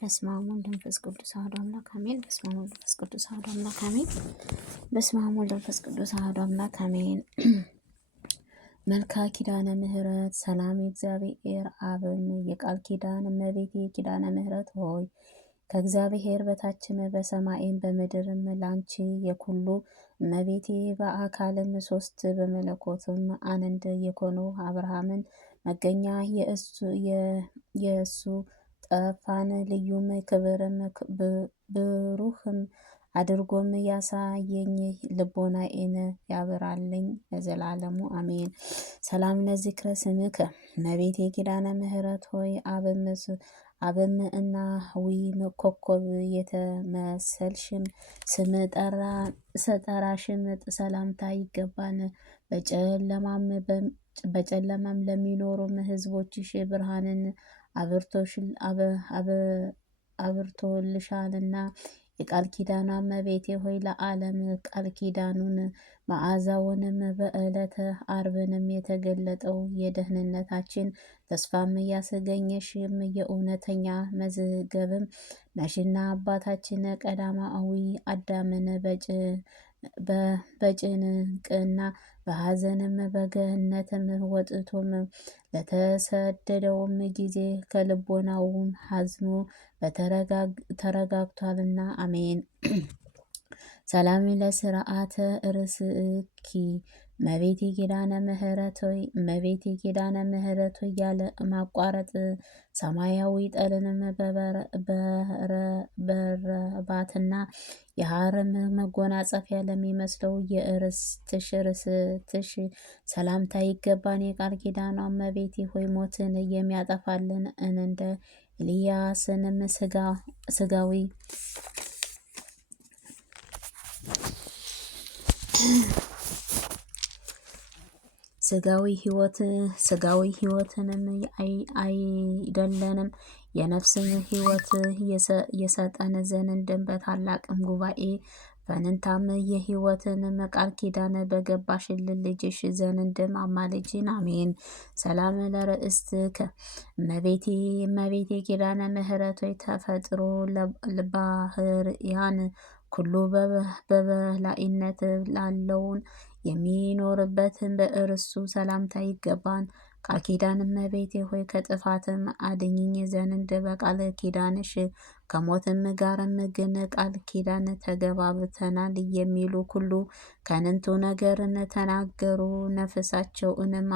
በስመ አብ ወወልድ ወመንፈስ ቅዱስ አሐዱ አምላክ አሜን። በስመ አብ ወወልድ ወመንፈስ ቅዱስ አሐዱ አምላክ አሜን። በስመ አብ ወወልድ ወመንፈስ ቅዱስ አሐዱ አምላክ አሜን። መልካ ኪዳነ ምሕረት ሰላም እግዚአብሔር አብን የቃል ኪዳን እመቤቴ ኪዳነ ምሕረት ሆይ ከእግዚአብሔር በታችም በሰማይም በምድርም ላንቺ የኩሉ እመቤቴ በአካልም ሶስት በመለኮትም አንድ የኮኑ አብርሃምን መገኛ የእሱ ጠፋን ልዩም ክብርም ብሩህም አድርጎም ያሳየኝ ልቦናዬን ያብራልኝ ለዘላለሙ አሜን። ሰላም ለዝክረ ስምከ እመቤቴ ኪዳነ ምሕረት ሆይ አብም እና ዊ ኮከብ የተመሰልሽም ስም ጠራሽም ሰላምታ ይገባን። በጨለማም ለሚኖሩም ሕዝቦችሽ ብርሃንን አብርቶልሻልና የቃል ኪዳኗ እመቤቴ ሆይ ለዓለም ቃል ኪዳኑን መዓዛውንም በዕለተ ዓርብንም የተገለጠው የደህንነታችን ተስፋም ያስገኘሽም የእውነተኛ መዝገብም ነሽና አባታችን ቀዳማዊ አዳምን በጭንቅና በሐዘንም በገነትም ወጥቶም ለተሰደደውም ጊዜ ከልቦናውም ሐዝኖ ተረጋግቷልና አሜን። ሰላም ለስርዓተ ርእስኪ እመቤቴ ኪዳነ ምሕረት ሆይ እመቤቴ ኪዳነ ምሕረት ሆይ ያለ ማቋረጥ ሰማያዊ ጠልንም በረባትና የሐርም መጎናጸፊያ ለሚመስለው ርስትሽ ሰላምታ ይገባን። የቃል ኪዳኗ እመቤቴ ሆይ ሞትን የሚያጠፋልን እንደ ኤልያስንም ስጋዊ ሕይወትንም አይደለንም የነፍስን ሕይወት የሰጠን ዘንድም በታላቅም ጉባኤ ፈንታም የሕይወትን ቃል ኪዳን በገባሽልን ልጅሽ ዘንድም አማልጅን አሜን። ሰላም ለርእስትከ እመቤቴ ኪዳነ ምሕረት ሆይ ተፈጥሮ ባህርያን ኩሉ በበላይነት ላለውን የሚኖርበትን በእርሱ ሰላምታ ይገባን። ቃል ኪዳን እመቤቴ ሆይ ከጥፋትም አድኝኝ ዘንድ በቃል ኪዳንሽ ከሞትም ጋርም ግን ቃል ኪዳን ተገባብተናል የሚሉ ሁሉ ከንቱ ነገርን ተናገሩ፣ ነፍሳቸውንም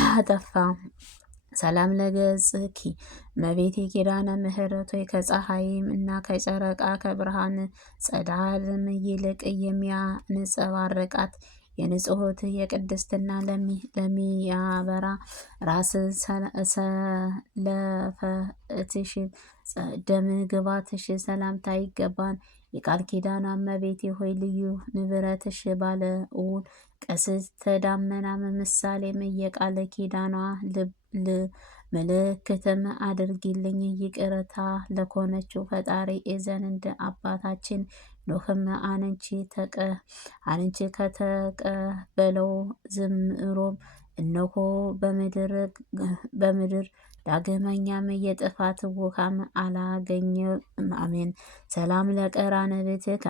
አጠፋ። ሰላም ለገጽኪ እመቤቴ ኪዳነ ምሕረት ሆይ ከፀሐይም እና ከጨረቃ ከብርሃን ጸዳልም ይልቅ የሚያንጸባርቃት የንጽሕት የቅድስትና ለሚያበራ ራስ ሰለፈትሽ ደም ግባትሽ ሰላምታ ይገባን። የቃል ኪዳኗ እመቤቴ ሆይ ልዩ ንብረትሽ ባለውን ቀስተ ደመናም ምሳሌም የቃል ኪዳኗ ምልክትም አድርጊልኝ። ይቅርታ ለኮነችው ፈጣሪ ዘንድ አባታችን ኖህም አንቺ ከተቀበለው ዝምሮም እነሆ በምድር ዳግመኛም የጥፋት ውሃም አላገኘም አሜን። ሰላም ለቀራንብትከ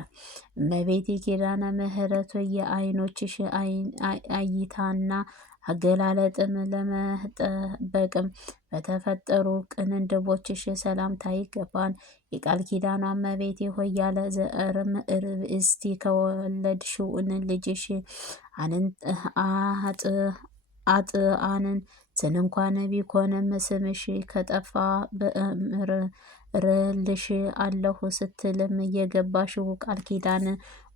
እመቤቴ ኪዳነ ምሕረት የዓይኖችሽ እይታና አገላለጥም ለመጠበቅም በተፈጠሩ ቅንድቦችሽ ሰላምታ ይገባን። የቃል ኪዳኗ እመቤቴ ሆይ ያለ ዘርም ርእስቲ ከወለድሽውን ልጅሽ አጥአንን ስንኳን ቢኮንም ስምሽ ከጠፋ በእምርልሽ አለሁ ስትልም የገባሽው ቃል ኪዳን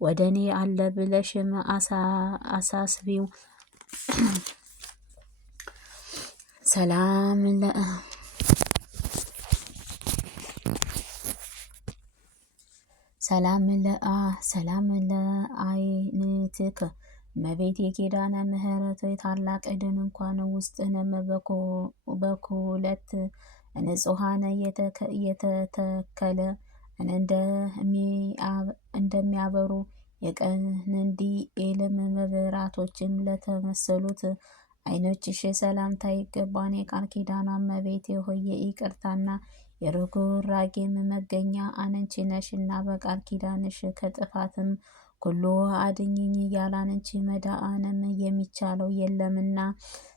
ወደኔ አለ ብለሽም አሳስቢው። ሰላም ለአይንትከ እመቤቴ ኪዳነ ምሕረት ታላቅ ድንኳን ውስጥንም በኩለት ንጹሐን የተተከለ እንደሚያበሩ የቀንዲኤልም መብራቶችም ለተመሰሉት ዓይኖችሽ ሰላምታ ይገባን። የቃል ኪዳኗ እመቤቴ ሆይ የይቅርታና የርኅራኄም መገኛ አንቺ ነሽና በቃል ኪዳንሽ ከጥፋትም ኩሉ አድኝኝ ያላንቺ መዳንም የሚቻለው የለምና።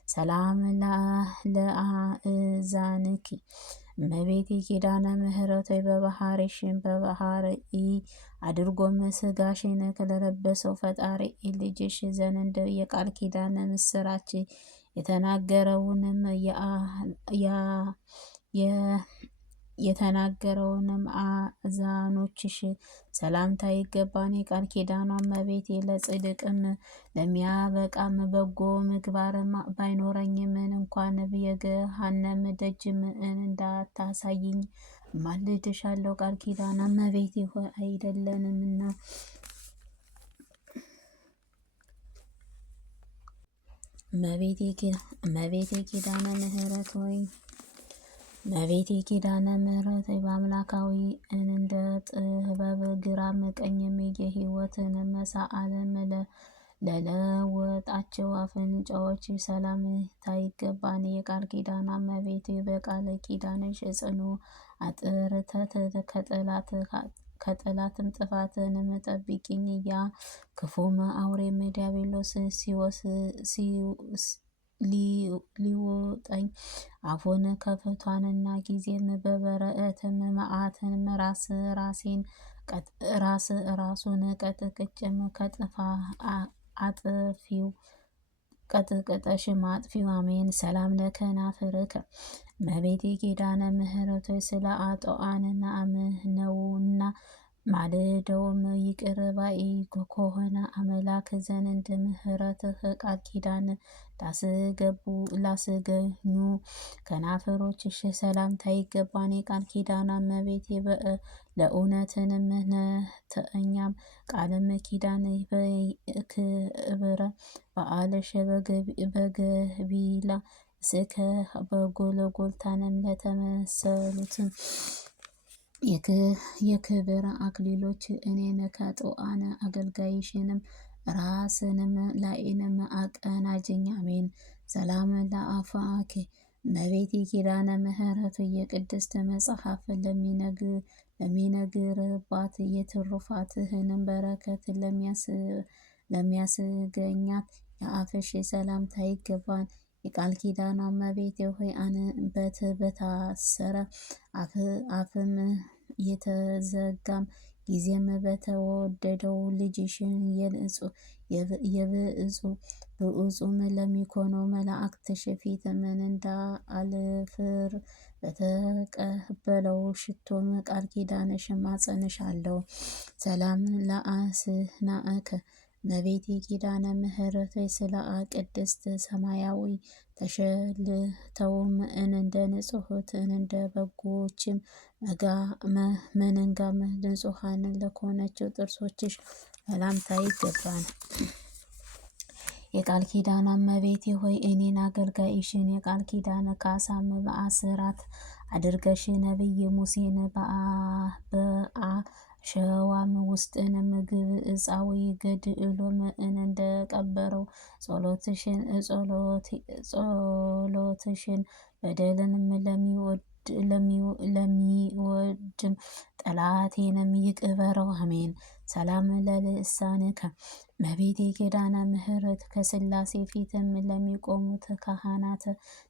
ሰላም ለአእዛንኪ እመቤቴ ኪዳነ ምሕረት ሆይ በባህርሽን በባህርይ አድርጎም ስጋሽን ለለበሰው ፈጣሪ ልጅሽ ዘንድ የቃል ኪዳን ምስራች የተናገረውንም የተናገረውንም አእዛኖችሽ ሰላምታ ይገባን። የቃል ኪዳኗ እመቤቴ ለጽድቅም ለሚያበቃም በጎ ምግባርም ባይኖረኝም እንኳን የገሃነም ደጅም እንዳታሳይኝ ማልድሻለሁ። ቃል ኪዳን እመቤቴ ሆይ አይደለንምና እመቤቴ ኪዳነ ምሕረት ሆይ እመቤቴ ኪዳነ ምሕረት ሆይ በአምላካዊ እንደ ጥበብ ግራም ቀኝም የሕይወትን መሳዓለም ለለወጣቸው አፍንጫዎች ሰላምታ ይገባን። የቃል ኪዳን እመቤቴ በቃል ኪዳንሽ ጽኑ አጥርተት ከጠላትም ጥፋትንም ጠብቂኝ። ያ ክፉም አውሬም ዲያብሎስ ሊውጠኝ አፉን ከፍቷንና ጊዜም በበረእትም መዓትንም ራሱን ቀጥቅጭም ከጥፋ አጥፊው ቀጥቅጠሽም አጥፊው አሜን። ሰላም ለከናፍርከ እመቤቴ ኪዳነ ምሕረት ስለ አጦአንና አምነውና ማልደውም ይቅር ባይ ከሆነ አምላክ ዘንድ ምሕረትህ ቃል ኪዳን ላስገኙ ከናፈሮችሽ ሰላምታ ይገባን። የቃል ኪዳን እመቤቴ ለእውነትንም ነተኛም ቃልም ኪዳን በክብረ በዓልሽ በገቢላ እስከ በጎልጎታንም ለተመሰሉትም የክብር አክሊሎች እኔን ከጦአነ አገልጋይሽንም ራስንም ላይንም አቀናጅኝ አሜን። ሰላም ለአፋኬ እመቤቴ ኪዳነ ምሕረት የቅድስት መጽሐፍ ለሚነግርባት የትሩፋትህንም በረከት ለሚያስገኛት የአፍሽ ሰላምታ ይገባን። የቃል ኪዳኗ እመቤቴ ሆይ አንበት በታሰረ አፍም የተዘጋም ጊዜም በተወደደው ልጅሽን ብዑጹም ለሚኮነው መላእክትሽ ፊት ምን እንዳልፍር በተቀበለው ሽቶም ቃል ኪዳንሽ ማጸንሻለሁ። ሰላም ለአስናእከ እመቤቴ ኪዳነ ምሕረት ስለ ቅድስት ሰማያዊ ተሸልተውም እንደ ንጹሕት እንደ በጎችም መንጋም ንጹሐን ለሆነችው ጥርሶችሽ ሰላምታ ይገባን። የቃል ኪዳን እመቤቴ ሆይ እኔን አገልጋይሽን የቃል ኪዳን ካሳም በአስራት አድርገሽ ነቢይ ሙሴን በአሸዋም ውስጥንም ግብፃዊ ገድሎም እንደቀበረው ጸሎትሽን በደልንም ለሚወድም ጠላቴንም ይቅበረው አሜን። ሰላም ለልሳንከ እመቤቴ ኪዳነ ምሕረት ከሥላሴ ፊትም ለሚቆሙት ካህናት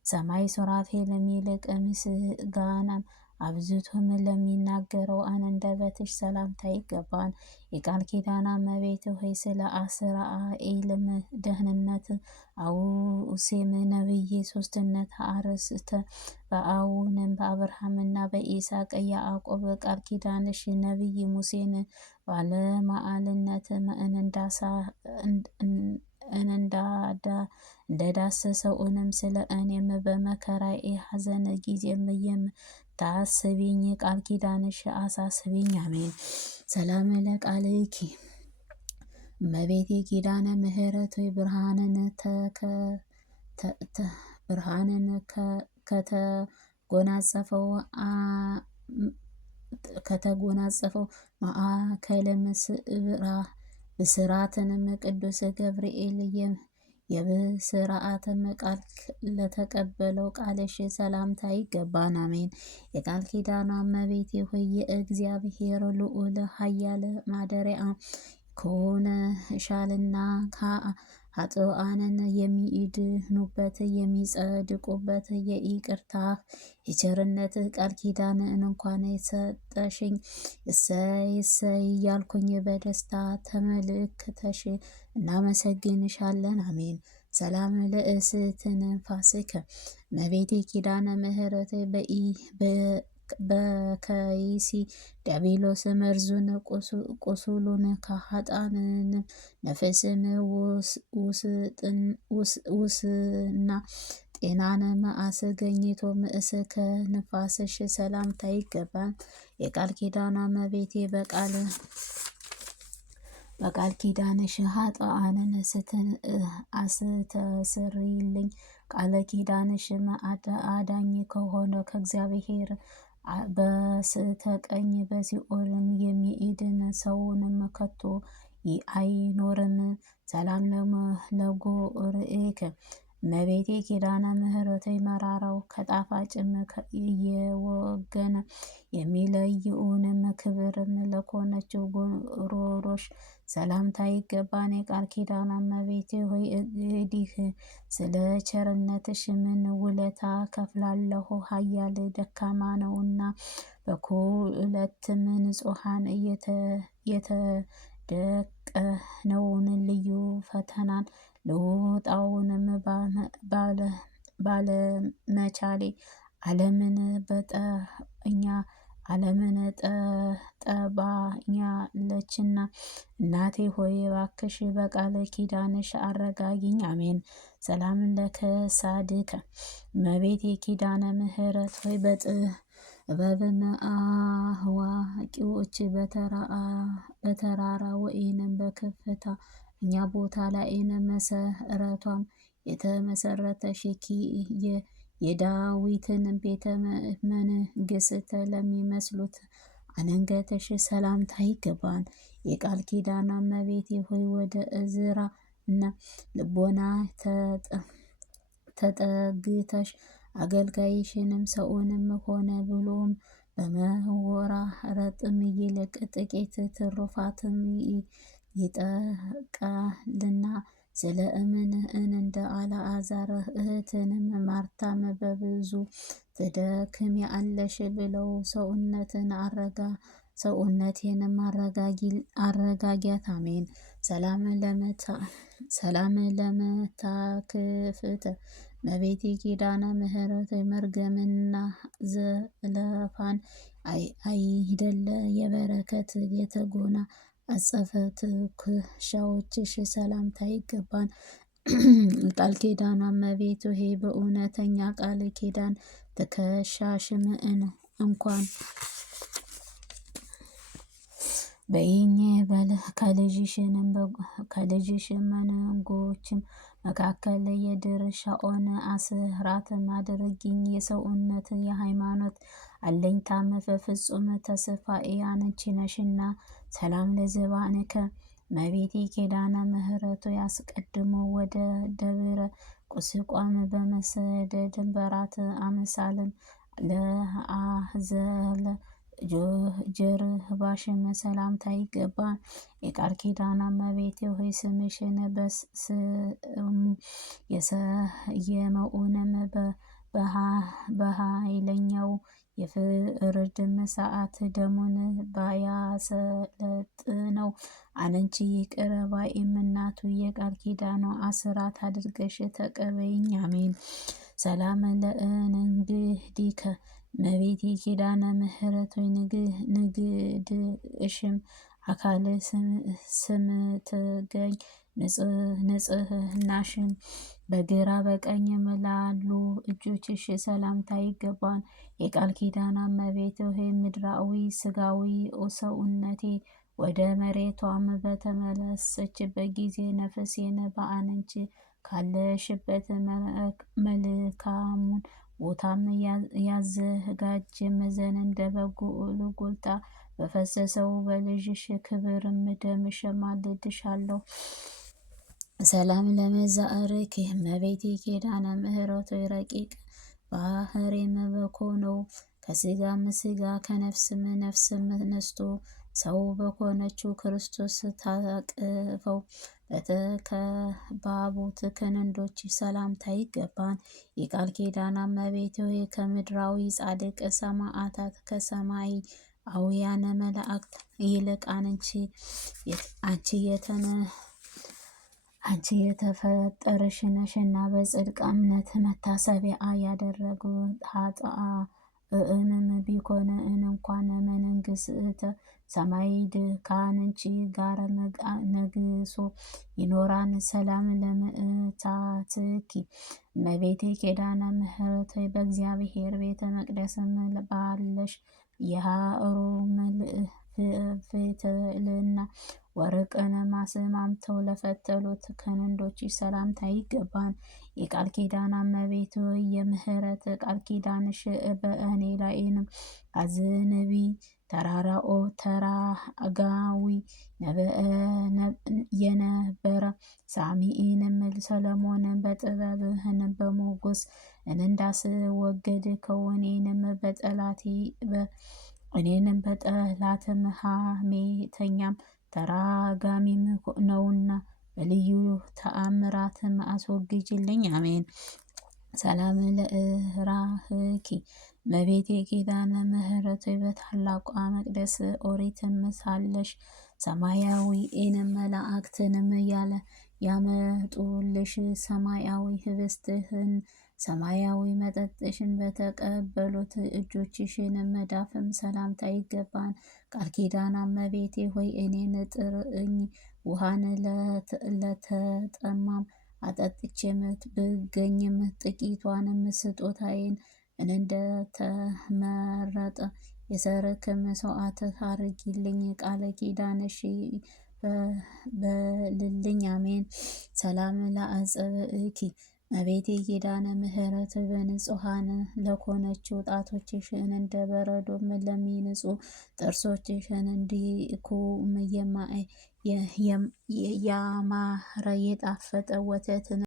ሰማይ ሱራፌል ይልቅ ምስጋናን አብዝቶም ለሚናገረው አንደበትሽ ሰላምታ ይገባን። የቃል ኪዳን እመቤት ሆይ ስለ እስራኤልም ደህንነት አውሴም ነቢይ ሶስትነት አርእስተ በአውንም በአብርሃምና በኢሳቅ ያዕቆብ ቃል ኪዳንሽ ነቢይ ሙሴን ባለመዓልነት እንደዳሰሰውንም ስለ እኔም በመከራዬ ሐዘን ጊዜም የምታስቢኝ ቃል ኪዳንሽ አሳስቢኝ አሜን። ሰላም ለቃልኪ እመቤቴ ኪዳነ ምሕረት ብርሃንን ከተጎናጸፈው ማዕከለ ብስራትንም ቅዱስ ገብርኤል የብስራአትም ቃል ለተቀበለው ቃልሽ ሰላምታ ይገባን። አሜን። የቃል ኪዳኗ እመቤቴ ሆይ የእግዚአብሔር ልዑል ኃያል ማደሪያ ከሆነሻልና ኃጥአንን የሚድኑበት የሚጸድቁበት የይቅርታ የቸርነት ቃል ኪዳንን እንኳን የሰጠሽኝ እሰይ እሰይ እያልኩኝ በደስታ ተመልክተሽ እናመሰግንሻለን። አሜን። ሰላም ለእስትንፋስከ እመቤቴ ኪዳነ ምሕረት በከይሲ ዲያብሎስ መርዙን ቁስሉን ከኃጥአንን ነፍስን ውስና ጤናን አስገኝቶ እስከ ንፋስሽ ሰላምታ ይገባል። የቃል ኪዳኗ እመቤቴ በቃል ኪዳንሽ ኃጥአንን አስተስሪልኝ። ቃለ ኪዳንሽም አዳኝ ከሆነ ከእግዚአብሔር በስተቀኝ በሲኦልም የሚድን ሰውንም ከቶ አይኖርም። ሰላም ለጉርኤከ እመቤቴ ኪዳነ ምሕረት መራራው ከጣፋጭም እየወገነ የሚለይውንም ክብርም ለኮነችው ጉሮሮሽ ሰላምታ ይገባን። የቃል ኪዳን እመቤቴ ሆይ እንግዲህ ስለ ቸርነትሽ ምን ውለታ ከፍላለሁ? ኃያል ደካማ ነውና በኩለትም ንጹሐን የተደቀነውን ልዩ ፈተናን ልውጣውንም ባለመቻሌ ዓለምን ጠባኛለችና እናቴ ሆይ እባክሽ በቃለ ኪዳንሽ አረጋጊኝ። አሜን። ሰላም ለከሳድከ እመቤቴ ኪዳነ ምሕረት ሆይ በጥበብም አዋቂዎች በተራራ ወይንም በከፍታ እኛ ቦታ ላይን መሰረቷም የተመሰረተሽ የዳዊትን ቤተ መንግስት ለሚመስሉት አንገተሽ ሰላምታ ይገባን። የቃል ኪዳን እመቤቴ ሆይ ወደ እዝራ እና ልቦና ተጠግተሽ አገልጋይሽንም ሰውንም ሆነ ብሎም በመወራረጥም ይልቅ ጥቂት ትሩፋትም ይጠቃልና ስለ እንደ አልዓዛር እህትንም ማርታም በብዙ ትደክሚያለሽ ብለው ሰውነቴንም አረጋጊያት። አሜን። ሰላም ለመታክፍተ እመቤቴ ኪዳነ ምሕረት መርገምና ዘለፋን አይደለ የበረከት የተጎና አጸፈት ትከሻዎችሽ ሰላምታ ይገባን። ቃል ኪዳኗ እመቤት ሆይ በእውነተኛ ቃል ኪዳን ትከሻሽም እንኳን በይኝ ከልጅሽም መንጎችም መካከል የድርሻኦን አስራትም አድርጊኝ። የሰውነት የሃይማኖት አለኝታም በፍጹም ተስፋዬ አንቺ ነሽና። ሰላም ለዘባንከ እመቤቴ ኪዳነ ምሕረቱ ያስቀድሞ ወደ ደብረ ቁስቋም በመሰደድ በራት አምሳልም ለአዘለ ጀርባሽም ሰላምታ ይገባል። የቃል ኪዳን እመቤቴ ሆይ ስምሽን በስሙ የሰየመውንም በኃይለኛው የፍርድም ሰዓት ደሙን ባያሰለጥነው አንቺ ይቅር ባይም እናቱ የቃል ኪዳኗ አስራት አድርገሽ ተቀበይኝ። አሜን። ሰላም ለእንግዲከ እመቤቴ ኪዳነ ምሕረት ሆይ ንግድሽም አካል ስምትገኝ ንጽህናሽን በግራ በቀኝም ላሉ እጆችሽ ሰላምታ ይገባል። የቃል ኪዳን እመቤት ሆይ ምድራዊ ስጋዊ ሰውነቴ ወደ መሬቷም በተመለሰችበት ጊዜ ነፍሴን በአንቺ ካለሽበት መልካሙን ቦታም ያዘጋጅም ዘንድ እንደ በጎ ጎልታ በፈሰሰው በልጅሽ ክብርም ደምሽ ማልድሻለሁ። ሰላም ለመዛእርኪ እመቤቴ ኪዳነ ምሕረቱ ረቂቅ ባህሬም በኮነው ከስጋም ስጋ ከነፍስም ነፍስም ነስቶ ሰው በኮነችው ክርስቶስ ታቅፈው በተከባቡት ክንዶች ሰላምታ ይገባን። የቃል ኪዳን እመቤት ሆይ ከምድራዊ ጻድቅ ሰማዕታት ከሰማያውያን መላእክት ይልቅ አንቺ የተፈጠርሽ ነሽና በጽድቅ እምነት መታሰቢያ ያደረጉ ኃጥአንም ቢኮን እንኳን መንግሥተ ሰማይ ከአንቺ ጋር ነግሶ ይኖራን። ሰላም ለምእታትኪ እመቤቴ ኪዳነ ምሕረት በእግዚአብሔር ቤተ መቅደስም ባለሽ የሃሩም ፍትልና ወርቅን ማስማምተው ለፈተሉት ክንዶች ሰላምታ ይገባን። የቃል ኪዳን እመቤት ሆይ የምህረት ቃል ኪዳንሽ በእኔ ላይንም አዝንቢ። ተራራኦ ተራጋዊ የነበረ ሳሚኢንም ሰለሞንን በጥበብህን በሞገስ እንዳስወገድ እኔንም በጠላትም ሐሜተኛም ተራጋሚም ነውና በልዩ ተአምራትም አስወግጅልኝ። አሜን። ሰላም ለእራህኪ እመቤቴ ኪዳነ ምሕረት በታላቋ መቅደስ ኦሪትም ሳለሽ ሰማያዊንም መላእክትንም ያመጡልሽ ሰማያዊ ህብስትህን ሰማያዊ መጠጥሽን በተቀበሉት እጆችሽን መዳፍም ሰላምታ ይገባን። ቃል ኪዳን እመቤቴ ሆይ እኔን ጥርኝ ውሃን ለተጠማም አጠጥቼም ብገኝም ጥቂቷንም ስጦታዬን እንደተመረጠ የሰርክ መስዋዕት አርጊልኝ። ቃለ ኪዳንሽ በልልኝ። አሜን። ሰላም ለአጽብእኪ እመቤቴ ኪዳነ ምሕረት በንጹሐን ለኮነችው ጣቶችሽን እንደ በረዶም ለሚንጹ ጥርሶችሽን እንዲኩም ያማረ የጣፈጠ ወተትን